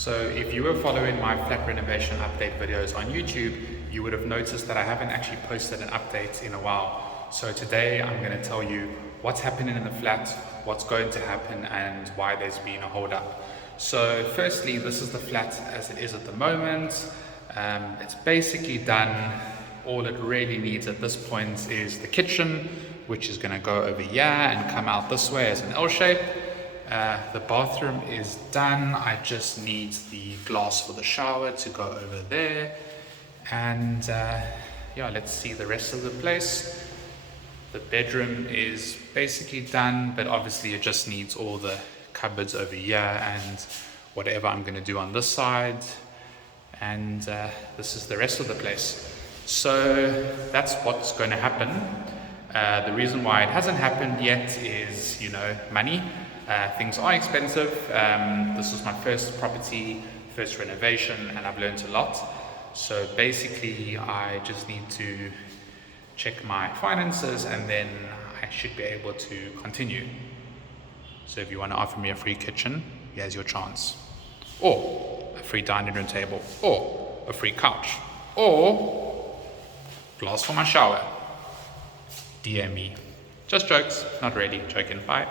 So if you were following my flat renovation update videos on YouTube, you would have noticed that I haven't actually posted an update in a while. So today I'm going to tell you what's happening in the flat, what's going to happen, and why there's been a hold up. So firstly, this is the flat as it is at the moment. It's basically done. All it really needs at this point is the kitchen, which is going to go over here and come out this way as an L shape. The bathroom is done. I just need the glass for the shower to go over there. And yeah, let's see the rest of the place. The bedroom is basically done, but obviously it just needs all the cupboards over here and whatever I'm going to do on this side. And this is the rest of the place. So that's what's going to happen. The reason why it hasn't happened yet is, money. Things are expensive. This was my first property, first renovation, and I've learned a lot. So basically, I just need to check my finances and then I should be able to continue. So if you want to offer me a free kitchen, here's your chance. Or a free dining room table, or a free couch, or glass for my shower. DM me. Just jokes, not really, joking. Bye.